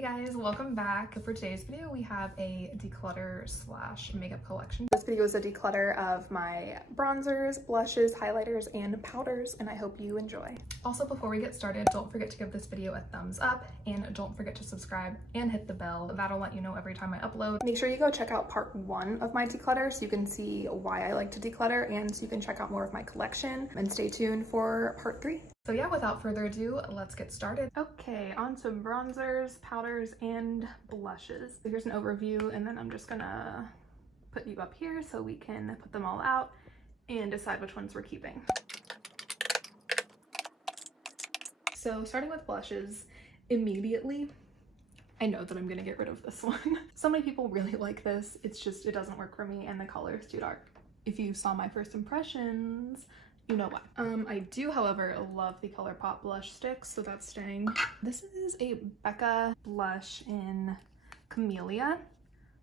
Hey guys, welcome back. For today's video, we have a declutter slash makeup collection. This video is a declutter of my bronzers, blushes, highlighters, and powders, and I hope you enjoy. Also, before we get started, don't forget to give this video a thumbs up, and don't forget to subscribe and hit the bell. That'll let you know every time I upload. Make sure you go check out part 1 of my declutter so you can see why I like to declutter, and so you can check out more of my collection, and stay tuned for part 3. So yeah, without further ado, let's get started. Okay, on to bronzers, powders, and blushes. So here's an overview, and then I'm just gonna put you up here so we can put them all out and decide which ones we're keeping. So starting with blushes, immediately, I know that I'm gonna get rid of this one. So many people really like this. It's just, it doesn't work for me and the color is too dark. If you saw my first impressions, you know what. I do, however, love the ColourPop blush sticks, so that's staying. This is a Becca blush in Camellia.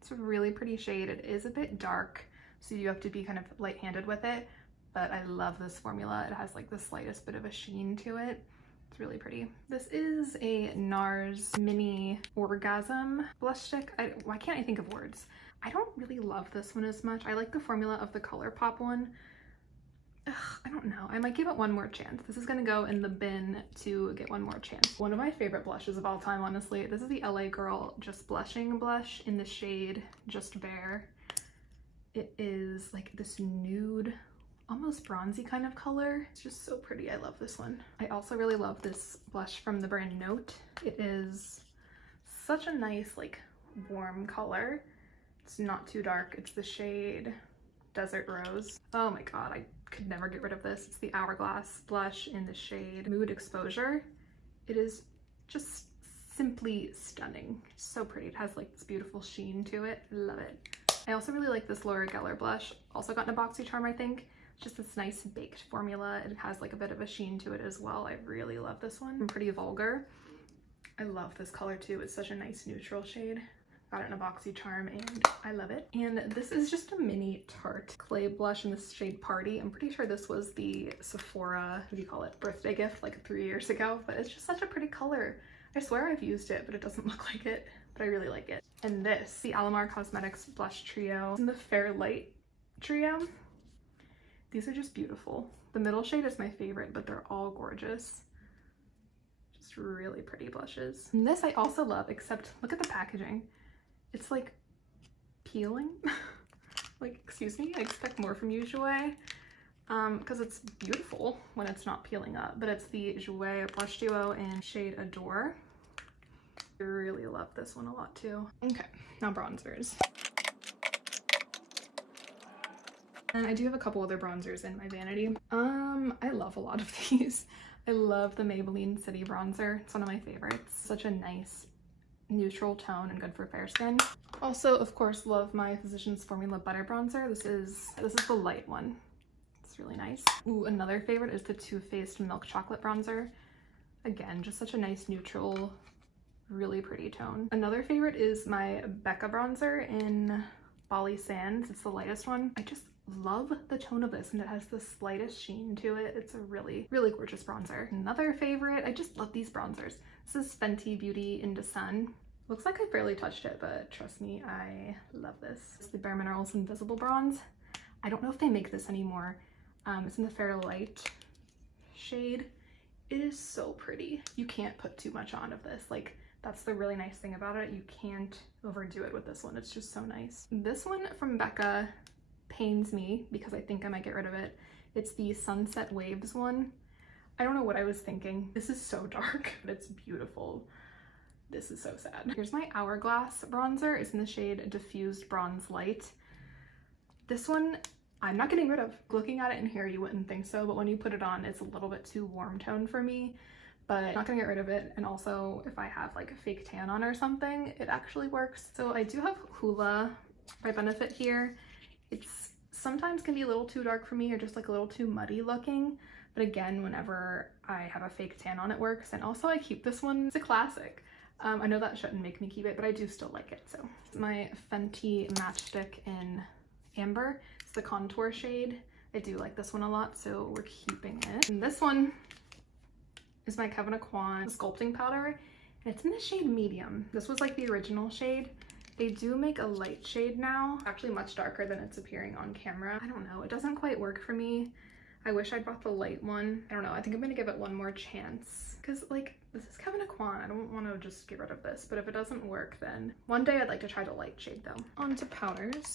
It's a really pretty shade. It is a bit dark, so you have to be kind of light-handed with it, but I love this formula. It has like the slightest bit of a sheen to it. It's really pretty. This is a NARS Mini Orgasm blush stick. Why can't I think of words? I don't really love this one as much. I like the formula of the ColourPop one. Ugh, I don't know. I might give it one more chance. This is gonna go in the bin to get one more chance. One of my favorite blushes of all time, honestly. This is the LA Girl Just Blushing blush in the shade Just Bare. It is like this nude, almost bronzy kind of color. It's just so pretty. I love this one. I also really love this blush from the brand Note. It is such a nice, like, warm color. It's not too dark. It's the shade Desert Rose. Oh my god, I could never get rid of this. It's the Hourglass blush in the shade Mood Exposure. It is just simply stunning. It's so pretty. It has like this beautiful sheen to it. Love it. I also really like this Laura Geller blush. Also got in a BoxyCharm, I think. It's just this nice baked formula. It has like a bit of a sheen to it as well. I really love this one. From Pretty Vulgar. I love this color too. It's such a nice neutral shade. Got it in a BoxyCharm and I love it. And this is just a mini Tarte clay blush in the shade Party. I'm pretty sure this was the Sephora, what do you call it, birthday gift like 3 years ago, but it's just such a pretty color. I swear I've used it, but it doesn't look like it, but I really like it. And this, the Alamar Cosmetics blush trio in the Fair Light trio. These are just beautiful. The middle shade is my favorite, but they're all gorgeous. Just really pretty blushes. And this I also love, except look at the packaging. It's like peeling. Like, excuse me, I expect more from you, Jouer, because it's beautiful when it's not peeling up. But it's the Jouer blush duo in shade Adore. I really love this one a lot too. Okay, now bronzers. And I do have a couple other bronzers in my vanity. I love a lot of these. I love the Maybelline City bronzer. It's one of my favorites. Such a nice neutral tone and good for fair skin. Also, of course, love my Physicians Formula Butter Bronzer. This is the light one. It's really nice. Ooh, another favorite is the Too Faced Milk Chocolate Bronzer. Again, just such a nice neutral, really pretty tone. Another favorite is my Becca bronzer in Bali Sands. It's the lightest one. I just love the tone of this, and it has the slightest sheen to it. It's a really, really gorgeous bronzer. Another favorite, I just love these bronzers. This is Fenty Beauty Into Sun. Looks like I barely touched it, but trust me, I love this. It's the Bare Minerals Invisible Bronze. I don't know if they make this anymore. It's in the Fair Light shade. It is so pretty. You can't put too much on of this. Like, that's the really nice thing about it. You can't overdo it with this one. It's just so nice. This one from Becca pains me because I think I might get rid of it. It's the Sunset Waves one. I don't know what I was thinking. This is so dark, but it's beautiful. This is so sad. Here's my Hourglass bronzer. It's in the shade Diffused Bronze Light. This one, I'm not getting rid of. Looking at it in here, you wouldn't think so, but when you put it on, it's a little bit too warm tone for me, but I'm not gonna get rid of it. And also, if I have like a fake tan on or something, it actually works. So I do have Hoola by Benefit here. It's sometimes can be a little too dark for me or just like a little too muddy looking. But again, whenever I have a fake tan on, it works. And also I keep this one. It's a classic. I know that shouldn't make me keep it, but I do still like it. So it's my Fenty Matchstick in Amber. It's the contour shade. I do like this one a lot, so we're keeping it. And this one is my Kevyn Aucoin sculpting powder. And it's in the shade medium. This was like the original shade. They do make a light shade now, actually much darker than it's appearing on camera. I don't know, it doesn't quite work for me. I wish I'd bought the light one. I don't know, I think I'm gonna give it one more chance. Cause like, this is Kevin Aquan. I don't wanna just get rid of this, but if it doesn't work, then one day I'd like to try the light shade though. On to powders.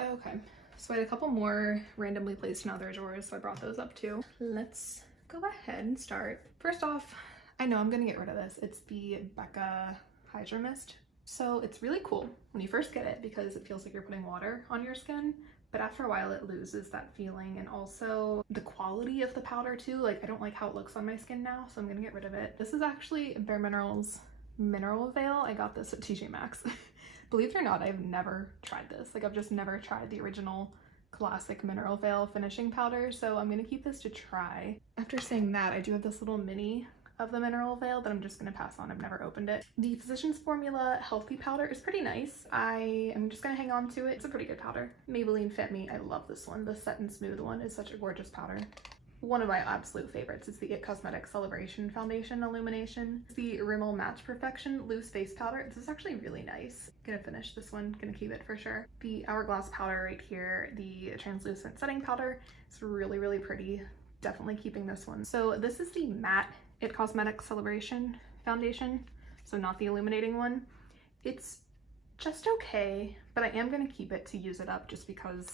Okay, so I had a couple more randomly placed in other drawers, so I brought those up too. Let's go ahead and start. First off, I know I'm gonna get rid of this. It's the Becca Hydra Mist. So it's really cool when you first get it because it feels like you're putting water on your skin, but after a while it loses that feeling, and also the quality of the powder too. Like, I don't like how it looks on my skin now, so I'm gonna get rid of it. This is actually Bare Minerals Mineral Veil. I got this at TJ Maxx. Believe it or not, I've never tried this. Like, I've just never tried the original classic Mineral Veil finishing powder, so I'm gonna keep this to try. After saying that, I do have this little mini of the Mineral Veil that I'm just gonna pass on. I've never opened it. The Physicians Formula Healthy Powder is pretty nice. I am just gonna hang on to it. It's a pretty good powder. Maybelline Fit Me, I love this one. The Set and Smooth one is such a gorgeous powder. One of my absolute favorites is the It Cosmetics Celebration Foundation Illumination. It's the Rimmel Match Perfection Loose Face Powder. This is actually really nice. Gonna finish this one, gonna keep it for sure. The Hourglass powder right here, the Translucent Setting Powder. It's really, really pretty. Definitely keeping this one. So this is the matte It Cosmetics Celebration Foundation, so not the illuminating one. It's just okay, but I am gonna keep it to use it up just because,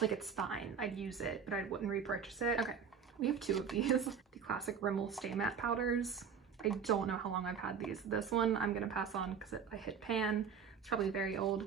like, it's fine. I'd use it, but I wouldn't repurchase it. Okay. We have two of these. The classic Rimmel Stay Matte powders. I don't know how long I've had these. This one I'm gonna pass on because I hit pan. It's probably very old.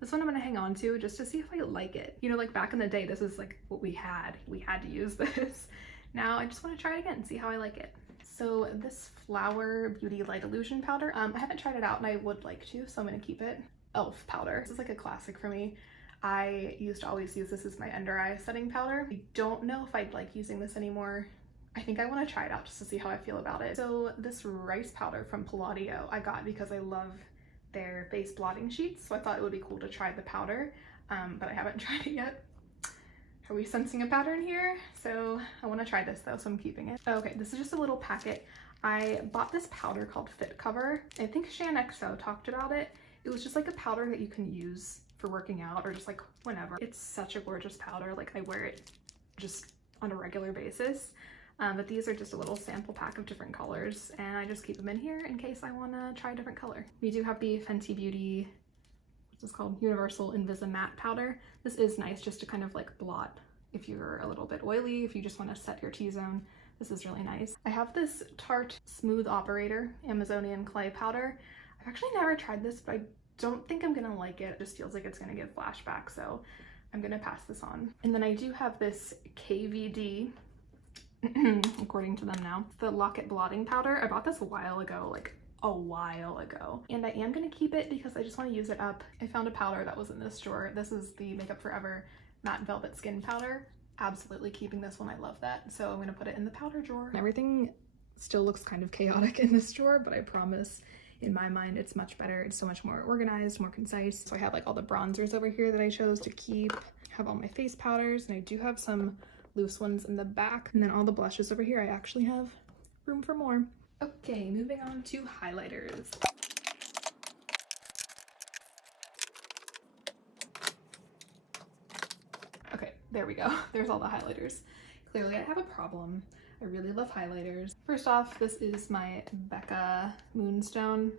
This one I'm gonna hang on to just to see if I like it. You know, like back in the day, this is like what we had. We had to use this. Now I just wanna try it again and see how I like it. So this Flower Beauty Light Illusion powder, I haven't tried it out and I would like to, so I'm gonna keep it. Elf powder. This is like a classic for me. I used to always use this as my under eye setting powder. I don't know if I'd like using this anymore. I think I want to try it out just to see how I feel about it. So this rice powder from Palladio I got because I love their face blotting sheets, so I thought it would be cool to try the powder, but I haven't tried it yet. Are we sensing a pattern here? So I want to try this though, so I'm keeping it. Okay, this is just a little packet. I bought this powder called Fit Cover. I think Shan XO talked about it. It was just like a powder that you can use for working out or just like whenever. It's such a gorgeous powder. Like, I wear it just on a regular basis. But these are just a little sample pack of different colors, and I just keep them in here in case I want to try a different color. We do have the Fenty Beauty, what's this called? Universal Invisa Matte powder. This is nice just to kind of like blot if you're a little bit oily, if you just want to set your T-zone. This is really nice. I have this Tarte Smooth Operator Amazonian Clay powder. I've actually never tried this, but I don't think I'm gonna like it. It just feels like it's gonna give flashbacks, so I'm gonna pass this on. And then I do have this KVD, according to them now, the Lock It Blotting Powder. I bought this a while ago, like a while ago, and I am gonna keep it because I just want to use it up. I found a powder that was in this drawer. This is the Makeup Forever Matte Velvet Skin Powder. Absolutely keeping this one. I love that, so I'm gonna put it in the powder drawer. Everything still looks kind of chaotic in this drawer, but I promise in my mind it's much better. It's so much more organized, more concise. So I have like all the bronzers over here that I chose to keep. I have all my face powders, and I do have some loose ones in the back, and then all the blushes over here I actually have room for more. Okay, moving on to highlighters. Okay, there we go. There's all the highlighters. Clearly I have a problem. I really love highlighters. First off, this is my Becca Moonstone.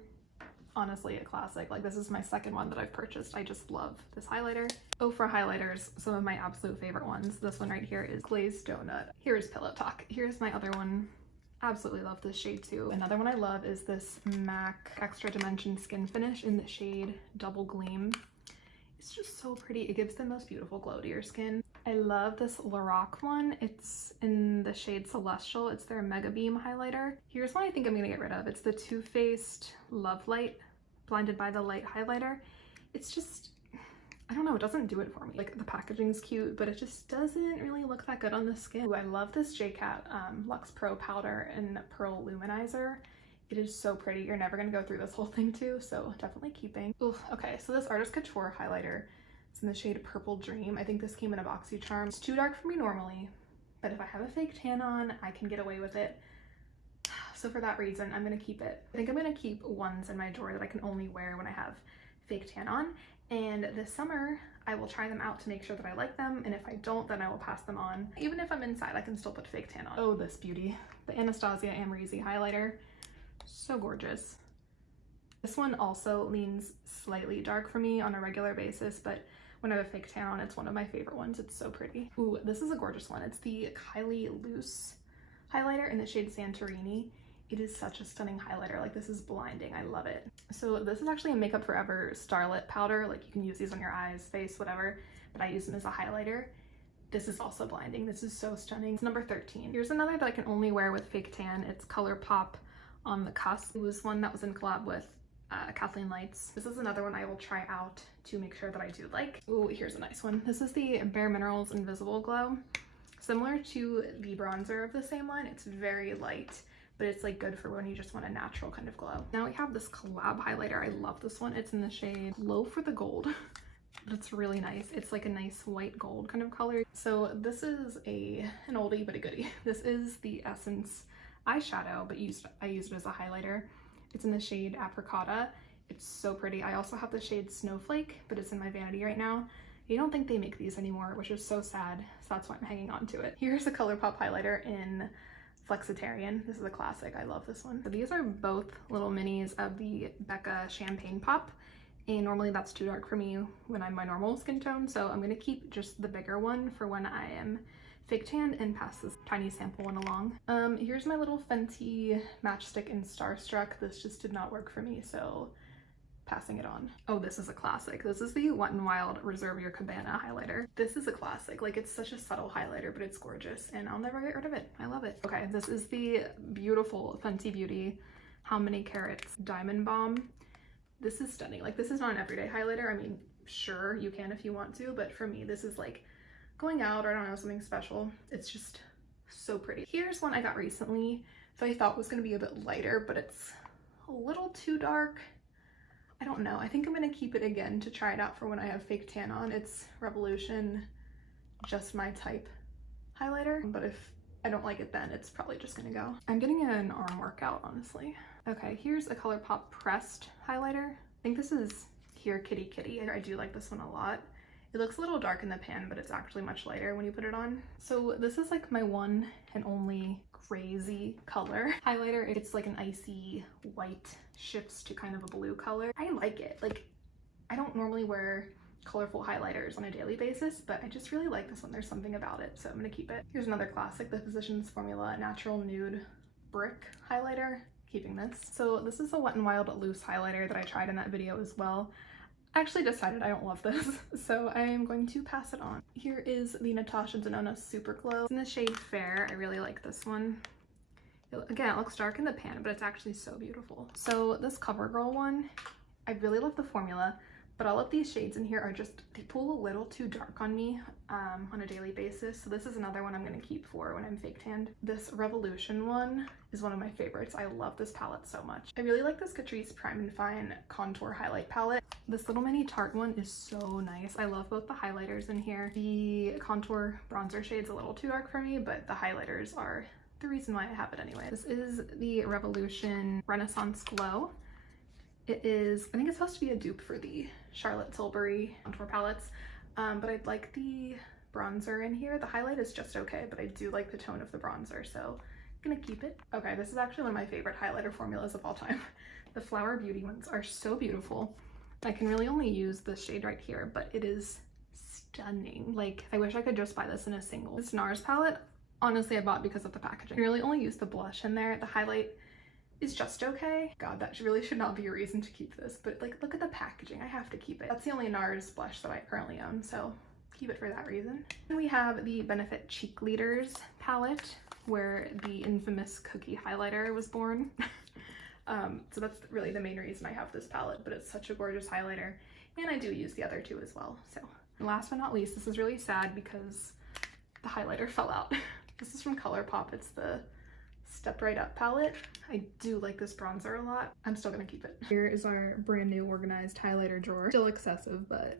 Honestly, a classic. Like, this is my second one that I've purchased. I just love this highlighter. Oh, for highlighters, some of my absolute favorite ones. This one right here is Glazed Donut. Here's Pillow Talk. Here's my other one. Absolutely love this shade too. Another one I love is this MAC Extra Dimension Skin Finish in the shade Double Gleam. It's just so pretty. It gives the most beautiful glow to your skin. I love this Lorac one. It's in the shade Celestial. It's their Mega Beam highlighter. Here's one I think I'm gonna get rid of. It's the Too Faced Love Light Blinded by the Light highlighter. It's just, I don't know, it doesn't do it for me. Like, the packaging's cute, but it just doesn't really look that good on the skin. Ooh, I love this JCat Luxe Pro powder in Pearl Luminizer. It is so pretty. You're never gonna go through this whole thing too, so definitely keeping. Ooh, okay, so this Artist Couture highlighter, it's in the shade Purple Dream. I think this came in a BoxyCharm. It's too dark for me normally, but if I have a fake tan on, I can get away with it. So for that reason, I'm gonna keep it. I think I'm gonna keep ones in my drawer that I can only wear when I have fake tan on. And this summer, I will try them out to make sure that I like them. And if I don't, then I will pass them on. Even if I'm inside, I can still put fake tan on. Oh, this beauty. The Anastasia Amrezy highlighter. So gorgeous. This one also leans slightly dark for me on a regular basis, but when I have a fake tan on, it's one of my favorite ones. It's so pretty. Ooh, this is a gorgeous one. It's the Kylie Loose highlighter in the shade Santorini. It is such a stunning highlighter. Like, this is blinding. I love it. So this is actually a Makeup Forever Starlit powder. Like, you can use these on your eyes, face, whatever, but I use them as a highlighter. This is also blinding. This is so stunning. It's number 13. Here's another that I can only wear with fake tan. It's ColourPop On the Cusp. It was one that was in collab with Kathleen Lights. This is another one I will try out to make sure that I do like. Ooh, here's a nice one. This is the Bare Minerals Invisible Glow. Similar to the bronzer of the same line, it's very light, but it's like good for when you just want a natural kind of glow. Now we have this collab highlighter. I love this one. It's in the shade Low for the Gold, but it's really nice. It's like a nice white gold kind of color. So this is an oldie but a goodie. This is the Essence eyeshadow, but I used it as a highlighter. It's in the shade Apricotta. It's so pretty. I also have the shade Snowflake, but it's in my vanity right now. I don't think they make these anymore, which is so sad, so that's why I'm hanging on to it. Here's a ColourPop highlighter in Flexitarian. This is a classic. I love this one. So these are both little minis of the Becca Champagne Pop, and normally that's too dark for me when I'm my normal skin tone, so I'm gonna keep just the bigger one for when I am fake tan and pass this tiny sample one along. Here's my little Fenty matchstick in Starstruck. This just did not work for me, so passing it on. Oh, this is a classic. This is the Wet n Wild Reserve Your Cabana highlighter. This is a classic. Like, it's such a subtle highlighter, but it's gorgeous and I'll never get rid of it. I love it. Okay, this is the beautiful Fenty Beauty How Many Carats Diamond Balm. This is stunning. Like, this is not an everyday highlighter. I mean, sure, you can if you want to, but for me, this is like going out or I don't know, something special. It's just so pretty. Here's one I got recently that I thought was gonna be a bit lighter, but it's a little too dark. I don't know. I think I'm gonna keep it again to try it out for when I have fake tan on. It's Revolution Just My Type highlighter, but if I don't like it then it's probably just gonna go. I'm getting an arm workout, honestly. Okay, here's a ColourPop Pressed highlighter. I think this is Here Kitty Kitty. I do like this one a lot. It looks a little dark in the pan, but it's actually much lighter when you put it on. So this is like my one and only crazy color highlighter. It's like an icy white, shifts to kind of a blue color. I like it. Like, I don't normally wear colorful highlighters on a daily basis, but I just really like this one. There's something about it, so I'm gonna keep it. Here's another classic, the Physicians Formula Natural Nude Brick highlighter. Keeping this. So this is a Wet n Wild loose highlighter that I tried in that video as well. I actually decided I don't love this, so I am going to pass it on. Here is the Natasha Denona Super Glow. It's in the shade Fair. I really like this one. Again, it looks dark in the pan, but it's actually so beautiful. So this CoverGirl one, I really love the formula, but all of these shades in here are just, they pull a little too dark on me on a daily basis. So this is another one I'm gonna keep for when I'm fake tanned. This Revolution one is one of my favorites. I love this palette so much. I really like this Catrice Prime and Fine Contour Highlight Palette. This little mini Tarte one is so nice. I love both the highlighters in here. The contour bronzer shade's a little too dark for me, but the highlighters are the reason why I have it anyway. This is the Revolution Renaissance Glow. It is, I think it's supposed to be a dupe for the Charlotte Tilbury contour palettes, but I like the bronzer in here. The highlight is just okay, but I do like the tone of the bronzer, so I'm gonna keep it. Okay, this is actually one of my favorite highlighter formulas of all time. The Flower Beauty ones are so beautiful. I can really only use this shade right here, but it is stunning. Like, I wish I could just buy this in a single. This NARS palette, honestly, I bought because of the packaging. I really only use the blush in there. The highlight is just okay. God, that really should not be a reason to keep this, but like, look at the packaging. I have to keep it. That's the only NARS blush that I currently own, so keep it for that reason. And we have the Benefit Cheek Leaders palette, where the infamous cookie highlighter was born. So that's really the main reason I have this palette, but it's such a gorgeous highlighter, and I do use the other two as well. So, and last but not least, this is really sad because the highlighter fell out. This is from ColourPop. It's the Step Right Up palette. I do like this bronzer a lot. I'm still gonna keep it. Here is our brand new organized highlighter drawer. Still excessive, but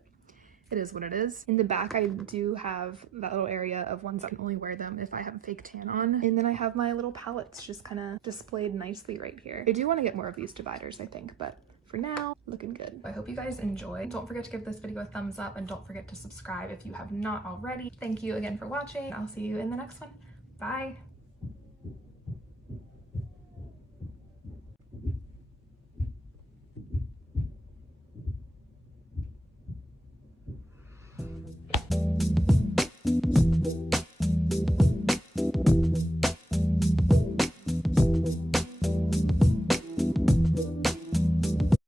it is what it is. In the back, I do have that little area of ones I can only wear them if I have a fake tan on. And then I have my little palettes just kind of displayed nicely right here. I do want to get more of these dividers, I think, but for now, looking good. I hope you guys enjoyed. Don't forget to give this video a thumbs up and don't forget to subscribe if you have not already. Thank you again for watching. I'll see you in the next one. Bye.